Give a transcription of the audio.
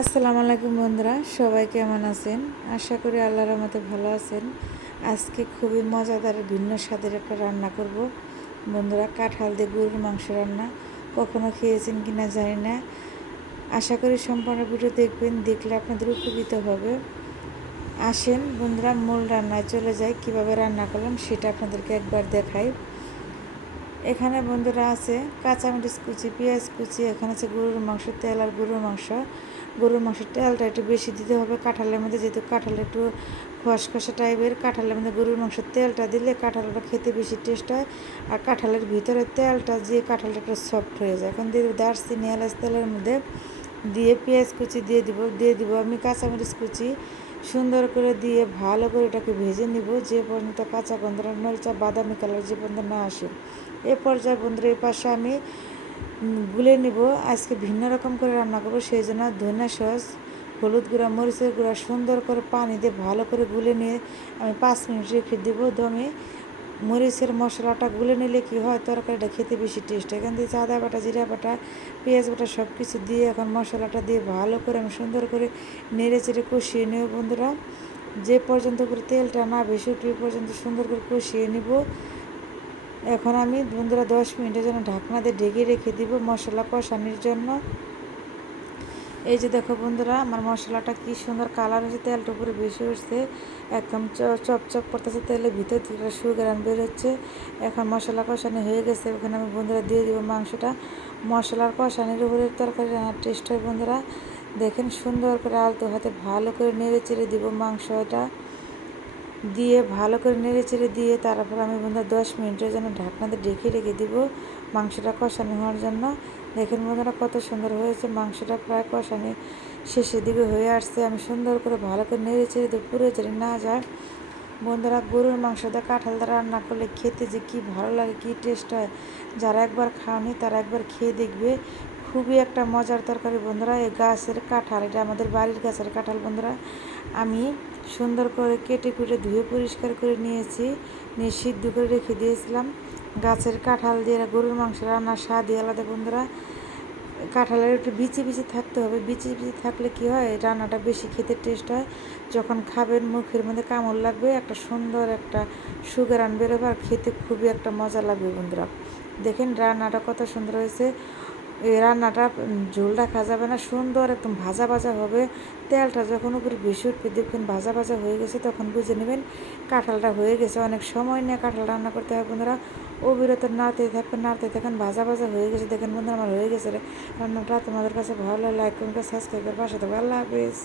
আসসালামু আলাইকুম বন্ধুরা, সবাই কেমন আছেন? আশা করি আল্লাহর রহমতে ভালো আছেন। আজকে খুবই মজাদার ভিন্ন স্বাদের একটা রান্না করব বন্ধুরা। কাঁঠাল দিয়ে গরুর মাংস রান্না কখনো খেয়েছেন কিনা জানি না। আশা করি সম্পূর্ণ ভিডিও দেখবেন, দেখলে আপনাদের উপকৃত হবে। আসেন বন্ধুরা, মূল রান্নায় চলে যাই। কিভাবে রান্না করলাম সেটা আপনাদেরকে একবার দেখাই। এখানে বন্ধুরা আছে কাঁচামরিচ কুচি, পেঁয়াজ কুচি, এখানে আছে গরুর মাংস, তেল আর গরুর মাংসের তেলটা একটু বেশি দিতে হবে কাঁঠালের মধ্যে, যেহেতু কাঁঠাল একটু খসখসা টাইপের। কাঁঠালের মধ্যে গরুর মাংসের তেলটা দিলে কাঁঠালটা খেতে বেশি টেস্ট হয়, আর কাঁঠালের ভিতরে তেলটা যে কাঁঠালটা একটু সফট হয়ে যায়। এখন দিয়ে দারচিনি, এলাচ তেলের মধ্যে দিয়ে পেঁয়াজ কুচি দিয়ে দিব আমি কাঁচামরিচ কুচি সুন্দর করে দিয়ে ভালো করে এটাকে ভেজে নিব, যে পর্যন্ত কাঁচা গন্ধটা নলচা বাদামি কালার যে পর্যন্ত না আসে। এ পর্যায়ে বন্ধুরা এই পাশে আমি গুলে নিব। আজকে ভিন্ন রকম করে রান্না করবো, সেই জন্য ধনিয়া সস, হলুদ গুঁড়া, মরিচের গুঁড়া সুন্দর করে পানি দিয়ে ভালো করে গুলে নিয়ে আমি 5 মিনিট রেখে দেবো দমে। মরিচের মশলাটা গুলে নিলে কি হয়, তরকারিটা খেতে বেশি টেস্ট হয়। এখান থেকে আদা বাটা, জিরা বাটা, পেঁয়াজ বাটা সব কিছু দিয়ে এখন মশলাটা দিয়ে ভালো করে আমি সুন্দর করে নেড়ে চেড়ে কষিয়ে নেব বন্ধুরা। যে পর্যন্ত করে তেলটা না বেশি উঠবে পর্যন্ত সুন্দর করে কষিয়ে নিব। এখন আমি বন্ধুরা 10 মিনিটের জন্য ঢাকনা দিয়ে ঢেকে রেখে দিব মশলা কষানোর জন্য। এই যে দেখো বন্ধুরা, আমার মশলাটা কি সুন্দর কালার হয়েছে, তেলটা উপরে বেশি উঠছে, একদম চপচপ করতেছে, তেলের ভিতর থেকে সুগ্রান বেরোচ্ছে। এখন মশলা কষানো হয়ে গেছে, ওখানে আমি বন্ধুরা দিয়ে দিব মাংসটা। মশলার কষানোর উপরে তরকারি রান্নার টেস্ট হয় বন্ধুরা। দেখেন সুন্দর করে আলতো হাতে ভালো করে নেড়ে চেড়ে দিব মাংসটা দিয়ে, ভালো করে নেড়ে চেড়ে দিয়ে তারপর আমি বন্ধুরা 10 মিনিটের জন্য ঢাকনাতে ঢেকে রেখে দিব মাংসটা কষানো হওয়ার জন্য। দেখেন বন্ধুরা কত সুন্দর হয়েছে, মাংসটা প্রায় কষানো শেষের দিকে হয়ে আসছে। আমি সুন্দর করে ভালো করে নেড়ে চেড়ে দিয়ে পুরো যেন না যায় বন্ধুরা। গরুর মাংস দিয়ে কাঁঠাল দিয়ে রান্না করলে খেতে যে কি ভালো লাগে, কি টেস্ট হয়, যারা একবার খাওনি তারা একবার খেয়ে দেখবে। খুবই একটা মজার তরকারি বন্ধুরা। এই গাছের কাঁঠাল, এটা আমাদের বাড়ির গাছের কাঁঠাল বন্ধুরা। আমি সুন্দর করে কেটে কুটে ধুয়ে পরিষ্কার করে নিয়েছি, নিয়ে সিদ্ধ করে রেখে দিয়েছিলাম। গাছের কাঁঠাল দিয়ে গরুর মাংস রান্নার স্বাদই আলাদা বন্ধুরা। কাঁঠালের একটু বিচি বিচি থাকতে হবে, বিচি বিচি থাকলে কি হয়, রান্নাটা বেশি খেতে টেস্ট হয়। যখন খাবেন মুখের মধ্যে কামড় লাগবে, একটা সুন্দর একটা সুঘ্রাণ বেরোবে, আর খেতে খুবই একটা মজা লাগবে বন্ধুরা। দেখেন রান্নাটা কত সুন্দর হয়েছে। এই রান্নাটা ঝোলটা খাওয়া যাবে না, সুন্দর একদম ভাজা ভাজা হবে। তেলটা যখন উপরে বেশি উঠবে দেখবেন ভাজা ভাজা হয়ে গেছে, তখন বুঝে নেবেন কাঁঠালটা হয়ে গেছে। অনেক সময় নিয়ে কাঁঠাল রান্না করতে হয় বন্ধুরা, অবিরত নাড়তে থাকেন, ভাজা ভাজা হয়ে গেছে। দেখেন বন্ধুরা আমার হয়ে গেছে রান্নাটা। তোমাদের কাছে ভালো লাগে লাইক কমেন্ট সাবস্ক্রাইব করে পাশে থাকবে। আল্লাহ হাফেজ।